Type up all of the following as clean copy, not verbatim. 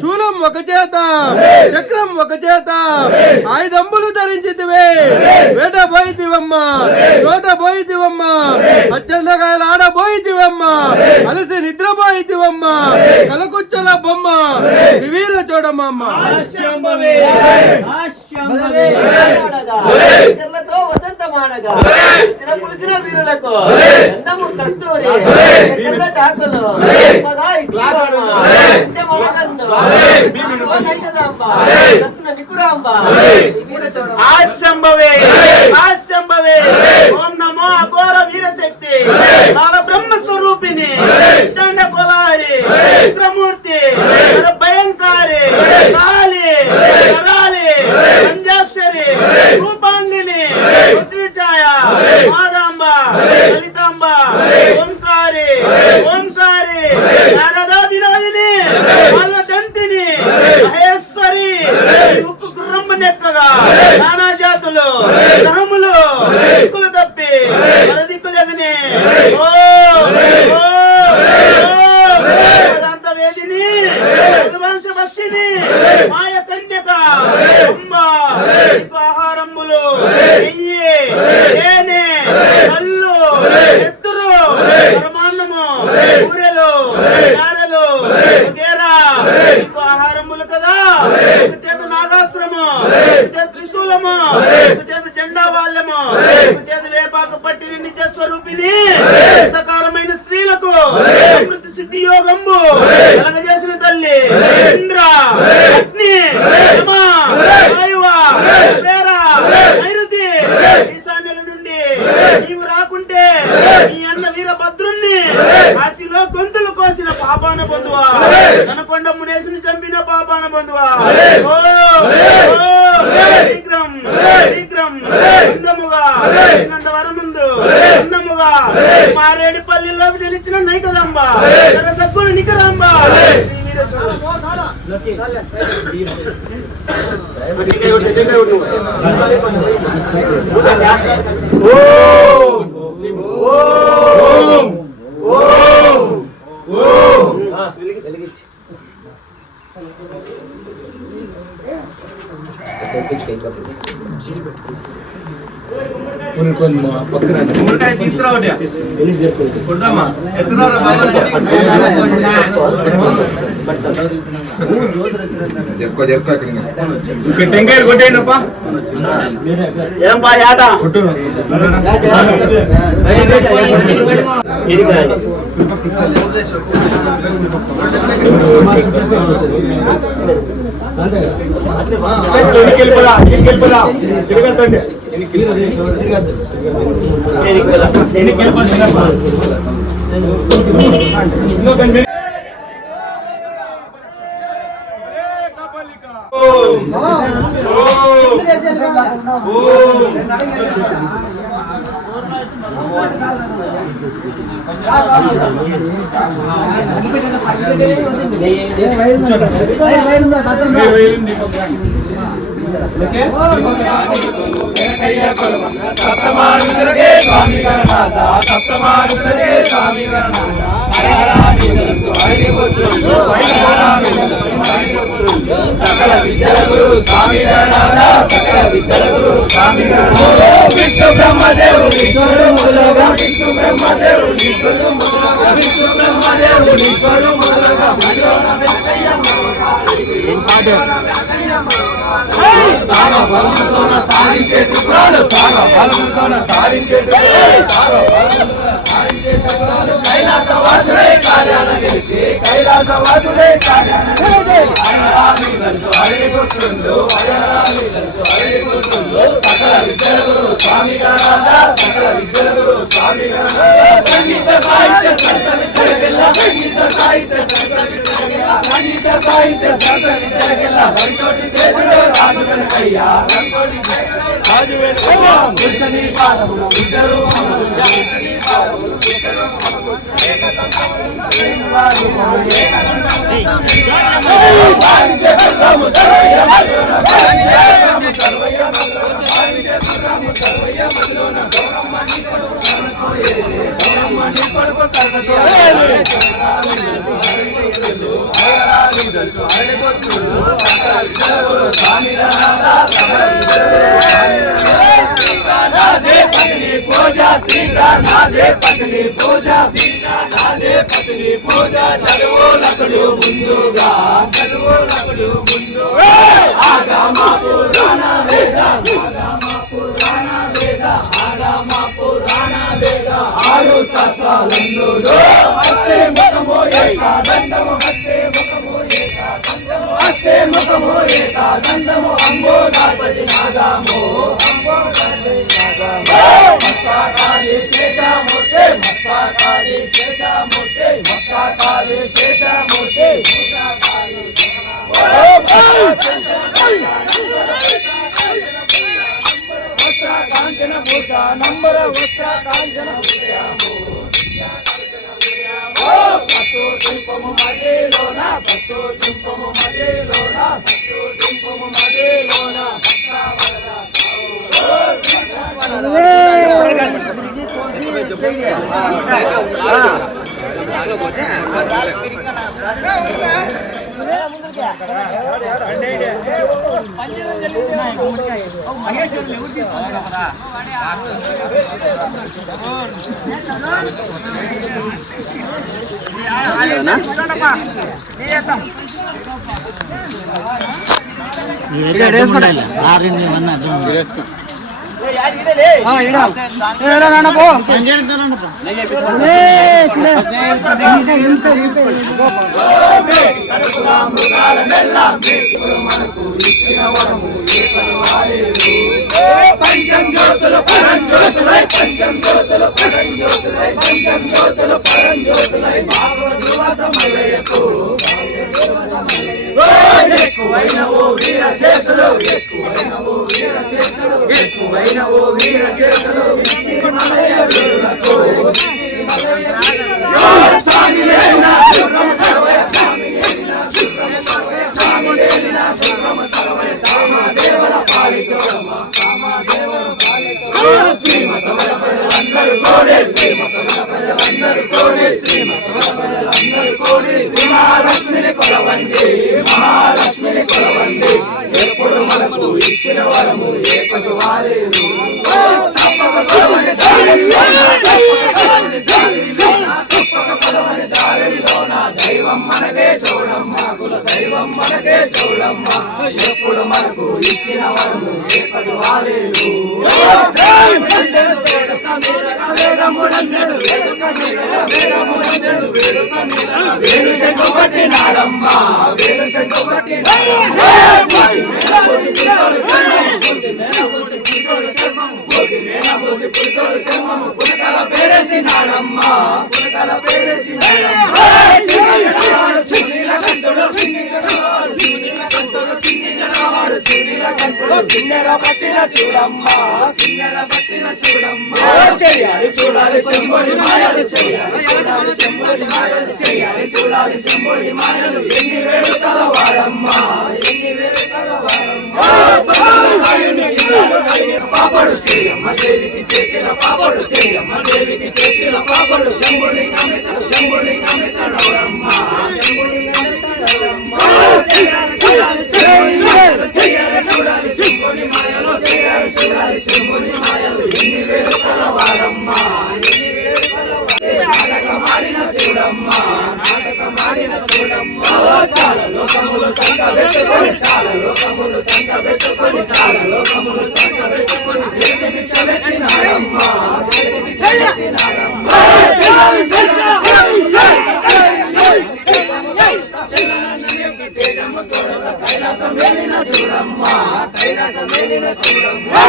శూలం ఒక చేత చక్రం ఒక చేత ఆయుధంబులు ధరించితివే వేట పోయితివమ్మ తోట పోయితివమ్మ అచ్చందకాయలు ఆడబోయితివమ్మ అలసి నిద్రపోయితివమ్మ కలకుచ్చల బొమ్మ వివీర చూడమ్మ ఓం నమో అఘోర వీరశక్తి బ్రహ్మ స్వరూపిణి దండ కొలారి విక్రమూర్తి భయంకారి కాళి కరాలి పంజాక్షరి రూపాంగిని పృథ్వీఛాయ మాదాంబ లలితాంబ ఓంకారి ఓంకారి శారదా వినోదిని మాల్వదంతిని మహేశ్వరి ఉక్కు గుర్రమ్మ నెక్కగా నానా జాతులు గ్రహములు దిక్కులు తప్పి దిక్కులెగని ఓ వేదాంత వేదిని వంశ పక్షిని మాయ కన్యక అంబ ఆహారములు నెయ్యి తేనె కళ్ళు ఎత్తురు పరమాన్నము ఊరెలు గారెలు గేరా ఆహారములు కదా చేత నాగాశ్రము చేత త్రిశూలము చేత జెండా వాల్యము చేత వేపాకు పట్టిని నిజ స్వరూపిణి అంతకారమైన స్త్రీలకు అమృత సిద్ధి యోగంబు కలగజేసిన తల్లి ఇంద్ర అగ్ని యమ వాయువ వేర నైరుతి ఈశాన్యుల నుండి నీవు రాకుంటే నీ అన్న వీరభద్రుణ్ణి కాశీలో గొంతులు కోసిన పాపాన బంధువా కనకొండ మునేశుని చంపిన పాపాన బంధువా శీఘ్రం శీఘ్రం అందముగా వరముందు అందముగా మారేడుపల్లిలో నిలిచిన నైకదంబ సగ్గులు నికరంబ టెంకాయలు కొట్టేయండి ఏం బా ఆట సకల విద్యలు స్వామి సకల విద్యలు స్వామి విష్ణు బ్రహ్మదేవుడు ఈశ్వరుడు మొదలుగా విష్ణు బ్రహ్మదేవుడు ఈశ్వరుడు మొదలుగా విష్ణు బ్రహ్మదేవుడు ఈశ్వరుడు మొదలుగా సాధించే చిత్రాలు సాధించే కైలాసవాసుడే కార్యాల గెలిచి కైలాసవాసుడే కార్యాల సకల విద్యలు స్వామి గణనాథ సకల విద్యలు స్వామి సంగీత సాహిత్య సంగీత సాహిత్య సంగీత సాహిత్య రంగోటి చేతులు రాజు వెనకయ్యా రంగోటి రాజు వెనుకని పాదములు ఇద్దరు పూజా సీతా నాదే పత్ని పూజా సీతా నాదే పత్ని పూజా చదువులకుడు ముందుగా చదువులకుడు ముందుగా ఆగమ పురాణ వేద ఆగమ పురాణ వేద ఆగమ పురాణ వేద ఆరు ససాలందులో హస్తే ముఖమో ఏకాదండము హస్తే ముఖమో ఏకాదండము హస్తే ముఖమో ఏకాదండము అంబోధాపతి నాగమో అంబోధాపతి నాగమో మత్స్యకాళి శేషమూర్తి మత్స్యకాళి శేషమూర్తి మత్స్యకాళి శేషమూర్తి మత్స్యకాళి కాంచన భూష నంబర ఉత్స కాంచన పశు తుంపము మధ్యలోన పశు తుంపము మధ్యలోన పశు తుంపము మధ్యలోన మహాలక్ష్మిని కొలవండి ఎప్పుడు మనకు ఇచ్చిన వరము ఏపటి వారేరు దైవం మనకే చూడమ్మా కుల దైవం మనకే చూడమ్మా ఎప్పుడు మనకు ఇచ్చిన వరము ఏపటి వారేరు పట్టినారమ్మా పునకల పేరేసినారమ్మా పునకల పేరేసినారమ్మా పట్టిన చూడమ్మా కిన్నెర పట్టిన చూడమ్మా చేయాలి చూడాలి చెంబడి మాయలు చేయాలి చూడాలి చెంబడి మాయలు చేయాలి చూడాలి చెంబడి మాయలు ఎన్ని వేలు తలవాడమ్మా ఎన్ని వేలు తలవాడమ్మా పాపడు చేయమ్మ దేవికి చేసిన పాపడు చేయమ్మ దేవికి చేసిన పాపడు చెంబడి కమితడు చెంబడి కమితడమ్మా చెంబడి కమితడమ్మా చేయాలి చూడాలి చెంబడి మాయలు చేయాలి చూడాలి చెంబడి మాయలు ఎన్ని వేలు తలవాడమ్మా ఎన్ని వేలు నాటకమాడిన చూడమ్మా నాటకమాడిన చూడమ్మా చాలా లోకములు సంక పెట్టుకొని చాలా లోకములు సంక పెట్టుకొని చాలా లోకములు సంక పెట్టుకొని చేతి భిక్ష పెట్టినారమ్మా చేతి భిక్ష పెట్టినారమ్మా కైలాసం వెళ్ళిన చూడమ్మా కైలాసం వెళ్ళిన చూడమ్మా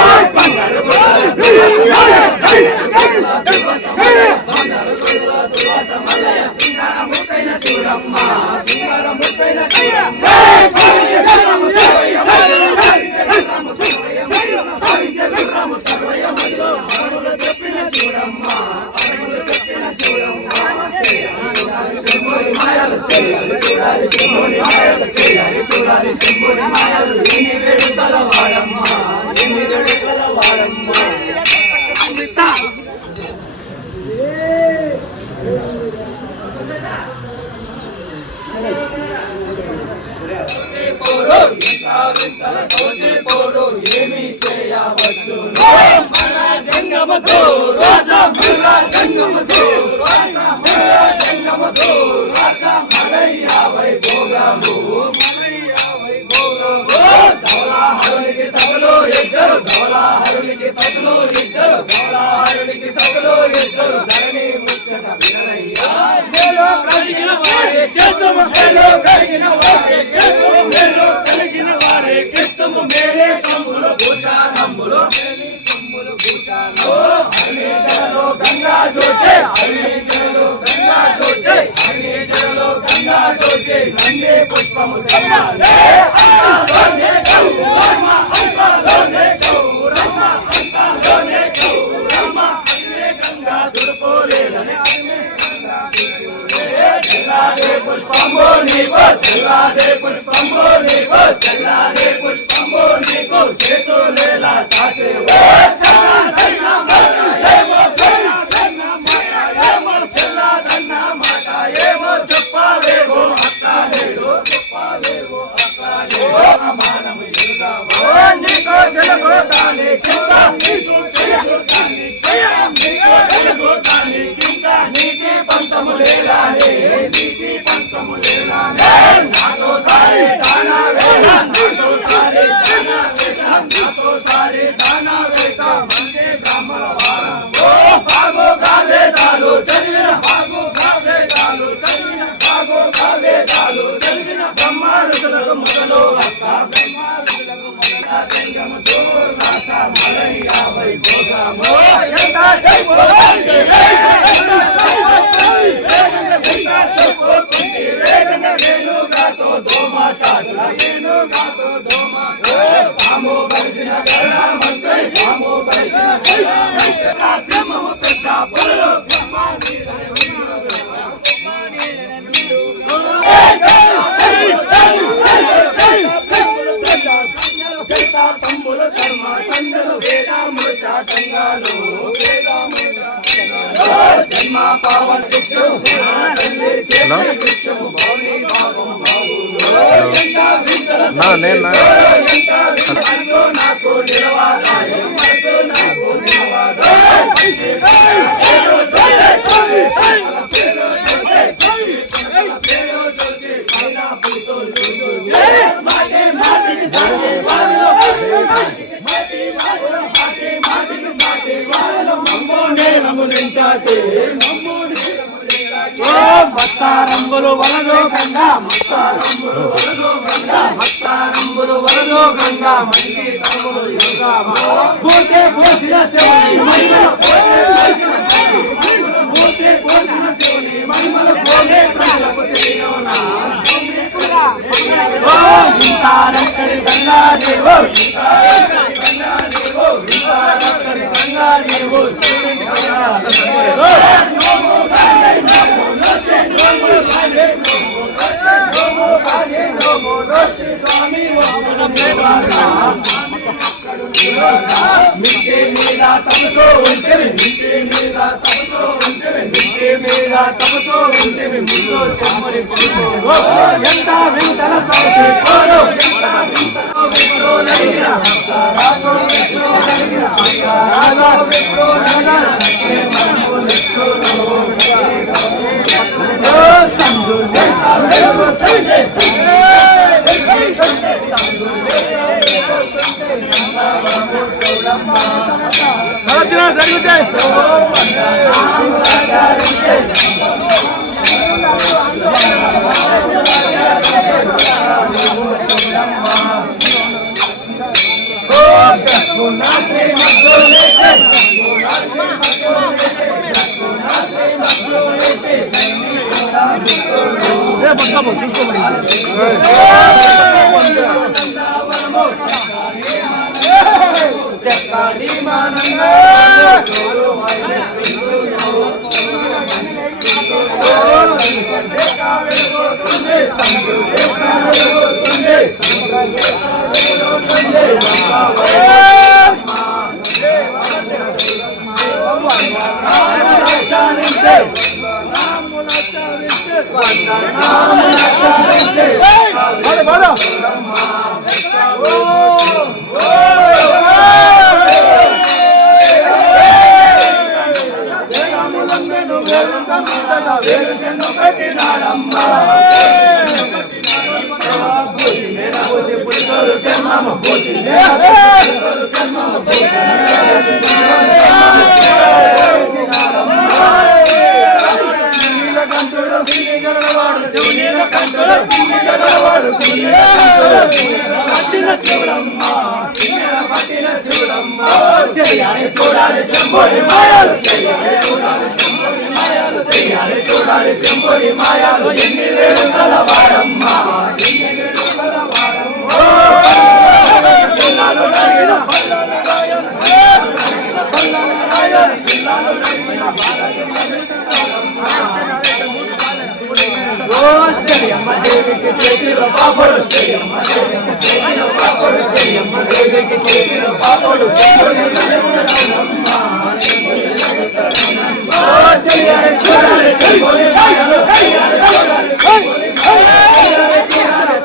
ముక్కైన చూడమ్మా ముక్కైన చెప్పిన చూడమ్మా చెప్పిన చూడమ్మా మాయలు చేయాలి చూడాలి చెంబడి మాయలు చేయాలి చూడాలి చెంబడి మాయలు ఎన్ని వేడు కలవాడమ్మా ఎన్ని వేడు కలవాడమ్మా ఇంత వింతల తోటి పోరు ఏమి చేయవచ్చు మన జంగమతో రాజా మన జంగమతో రాజా మన జంగమతో రాజా మనయ్య వైభోగము ధవళాహరునికి సభలో ఇద్దరు ధవళాహరునికి సభలో ఇద్దరు ధవళాహరునికి సభలో ఇద్దరు ధరణి ముచ్చట వినరయ్యా మేలో కలిగిన వారే చేతము మేలో కలిగిన వారే చేతము మేలో కలిగిన వారే చేతము మేలే సమ్ములు భూషాణములు మేలే సమ్ములు భూషాణములు అగ్నిజలలో గంగా జోచే అగ్నిజలలో గంగా జోచే అగ్నిజలలో గంగా జోచే నందే పుష్పము తెల్లాలే చేతులేలా చాటే మాట ఏమో చెప్పాలేవో అక్కలేదో చెప్పాలేవో అక్కలేదో మానము ఎదుగావో నీకో చెలగోతానే కింద నీకో చెలగోతానే నీకో చెలగోతానే కింద నీతి పంతము లేలానే నీతి పంతము లేలానే నాతో సారే దానా వేళ నాతో సారే దానా వేళ నాతో సారే దానా వేళ మందే బ్రాహ్మణ వారం ఓ బాగో కావేదాలు చదివిన బాగో కావేదాలు చదివిన బాగో కావేదాలు చదివిన బ్రహ్మారుతులకు మొదలు అక్క బ్రహ్మారుతులకు మొదల జంగమతో రాస మలయ్య వైభోగము ఎంత జైపోతే వేగంగా వేణుగాతో దోమా చాటుల వేణుగాతో దోమా పాము కలిసిన గణమంత్రి పాము కలిసిన గణమంత్రి సింహము పెద్ద పులులు సంబులు కర్మ సంజలు వేదాములు చాటంగాలు వేదాములు జన్మ పావన నాకు నిలవాదాయం నాకు మత్తారంబులు వలదో గంగా మత్తారంబులు వలదో గంగా మత్తారంబులు వలదో గంగా మంచి తమ్ములు యోగా పోతే పోసిన శివుని మహిమలు పోతే పోసిన శివుని మహిమలు పోతే ప్రాణపు తెలియనా ఇంతారక్కడి గంగా దేవో ఇంతారక్కడి గంగా దేవో ఇంతారక్కడి గంగా దేవో శివుని గంగా మిట్టే మీద తమతో ఉంటే మిట్టే మీద తమతో ఉంటే మిట్టే మీద తమతో ఉంటే ముందు చెమ్మరి పొడుకో ఎంత వింతల సౌతి కోరు ఎంత వింతల విప్రో నగిన రాజో విప్రో నగిన రాజో విప్రో నగిన ఏ మనము నిష్ఠులో సందు సందే చూడాలి శంభుని మాయాలు, చూడాలి శంభుని మాయాలు, ఎన్ని వేడుకల వాడమ్మ, ఎన్ని వేడుకల వాడమ్మ. పిల్లలు నడిగిన పల్లల రాయలు, పల్లల రాయలు, పిల్లలు నడిగిన చెయ్యమ్మ దేవికి చేతిలో పాపడు, చెయ్యమ్మ దేవికి చేతిలో పాపడు, చెయ్యమ్మ దేవికి చేతిలో పాపడు. చూడాలి శంభుని మాయాలు,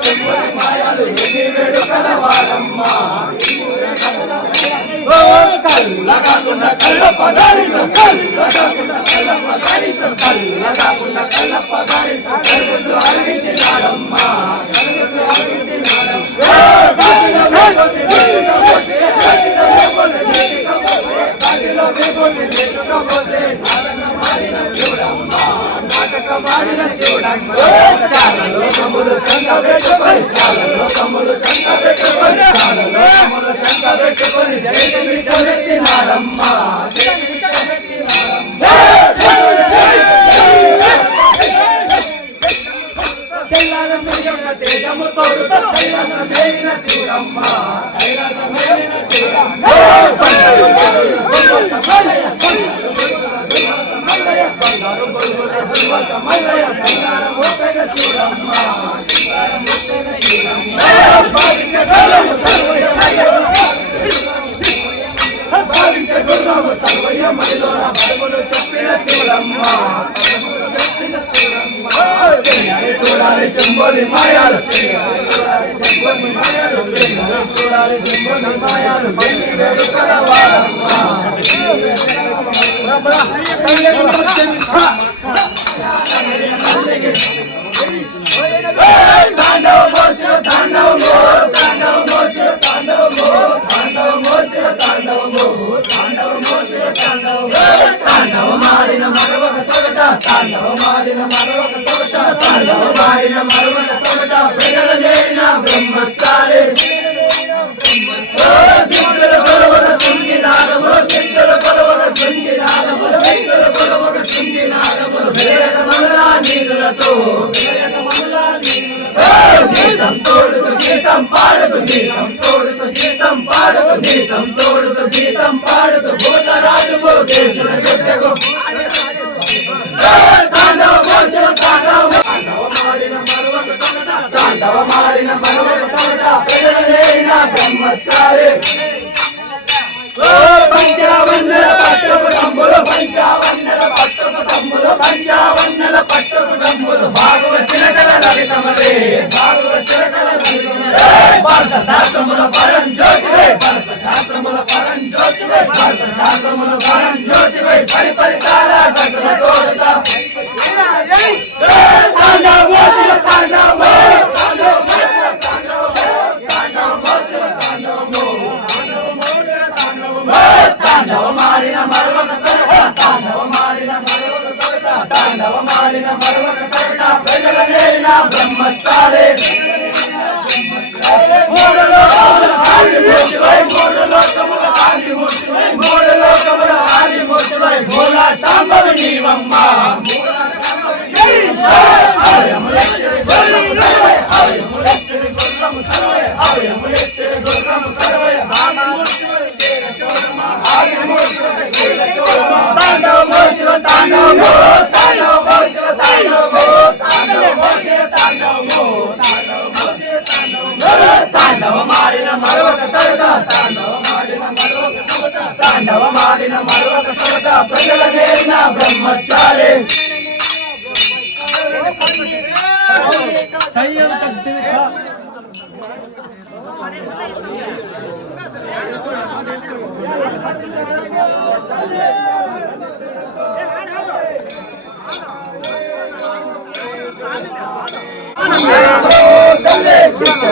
శంభుని మాయాలు, ఎన్ని వేడుకల వాడమ్మ. కళ్ళగాకున్న కళ్ళప్ప దారిలో, కళ్ళగాకున్న కళ్ళప్ప దారిలో, కళ్ళగాకున్న కళ్ళప్ప దారిలో కళ్ళులు అరిగించినాడమ్మ, కళ్ళులు అరిగించినాడమ్మ. నాటకమాడిన చూడమ్మ, చాలా లోకములు కంట పెట్టుకొని, చాలా లోకములు కంట పెట్టుకొని, చాలా లోకములు కంట పెట్టుకొని జగతి విషమెత్తినాడమ్మ, జగతి విషమెత్తినాడమ్మ. తెల్లార సూర్యమ్మ తేజము తోడుతో కైలాస మేలిన చూడమ్మ, కైలాస మేలిన చూడమ్మ. చూడాలి శంభుని మాయాలు, శంభుని మాయాలు, చూడాలి శంభుని మాయాలు, ఎన్ని వేడుకల వాడమ్మ. తాండవ మోసిన తాండవమో, తాండవ మోసిన తాండవమో, తాండవ మోసిన తాండవమో, తాండవ మోసిన తాండవమో. తాండవ మారిన మరొక సొగట, తాండవ మారిన మరొక సొగట, తాండవ మారిన మరొక సొగట, ప్రజల నేరిన బ్రహ్మచారి. సిద్ధుల కొలవల శృంగినాదములు, సిద్ధుల కొలవల శృంగినాదములు, సిద్ధుల కొలవల శృంగినాదములు, వేట మరలా నీరులతో, వేట మరలా నీరులతో. గీతం తోడుతూ గీతం పాడుతూ, గీతం తోడుతూ గీతం పాడుతూ, గీతం తోడుతూ గీతం పాడుతూ, భూతరాజు భూతేశుల బిడ్డకు తాండవ మోసిన తాండవ, తాండవ మారిన మరొక సొగట, తాండవ మారిన మరొక సొగట, ప్రజల నేరిన బ్రహ్మచారి. పంచావన్నెల పట్టుకు డమ్ములు, పంచావన్నెల పట్టుకు డమ్ములు, పంచావన్నెల పట్టుకు డమ్ములు, బాగువ చిరకల లలితమలే, బాగువ చిరకల లలితమలే. భారత శాస్త్రముల పరం జ్యోతివై, భారత శాస్త్రముల పరం జ్యోతివై, భారత శాస్త్రముల పరం జ్యోతివై, పరిపరికాల గతుల తోడుతా. తాండవ మోసిన తాండవమో, తాండవ మోసిన తాండవమో, తాండవ మోసిన తాండవమో, తాండవ మోసిన తాండవమో. తాండవ మారిన మరొక సొగట, తాండవ మారిన మరొక సొగట, తాండవ మారిన మరొక సొగట, ప్రజల నేరిన బ్రహ్మచారి. మూడు లోకముల ఆదిమూర్తివై, మూడు లోకముల ఆదిమూర్తివై, మూడు లోకముల ఆదిమూర్తివై, మూలా శాంభవి నీవమ్మ, మూలా శాంభవి నీవమ్మ. ఆలయములెత్తిరి గుర్రము సర్వై, ఆలయములెత్తిరి గుర్రము సర్వై, ఆలయములెత్తిరి గుర్రము సర్వై, ఆదిమూర్తివై చేర చూడమ్మ, ఆదిమూర్తివై చేర చూడమ్మ. తాండవ మోసిన తాండవమో, తాండవ మోసిన తాండవమో, తాండవ మోసిన తాండవమో, తాండవ మోసిన తాండవమో. తాండవ మారిన మరొక సొగట, తాండవ మారిన మరొక సొగట, తాండవ మారిన మరొక సొగట, ప్రజల నేరిన బ్రహ్మచారి. చిత్ర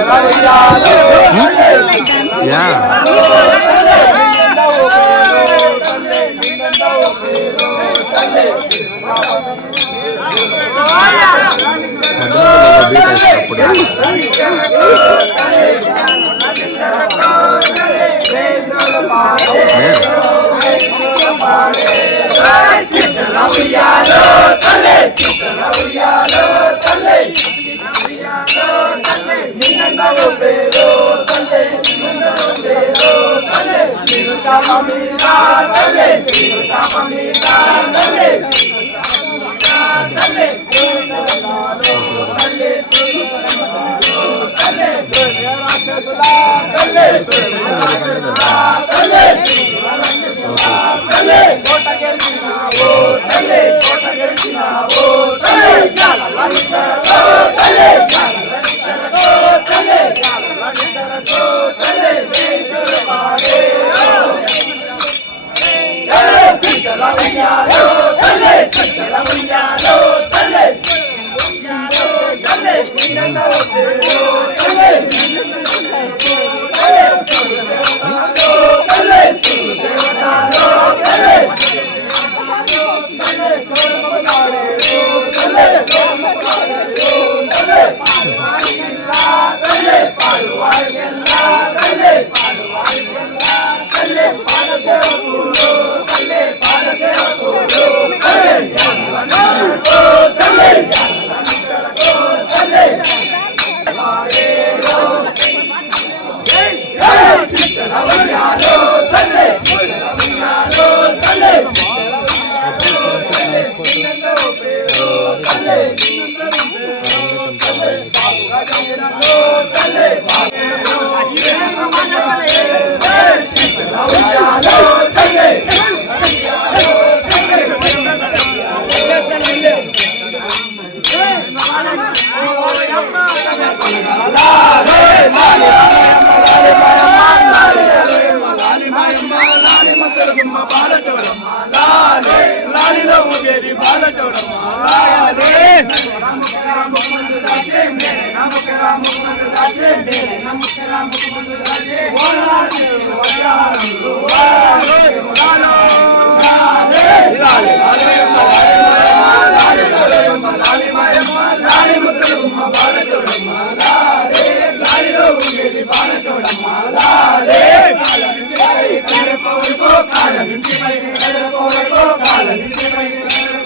కాలం నుంచి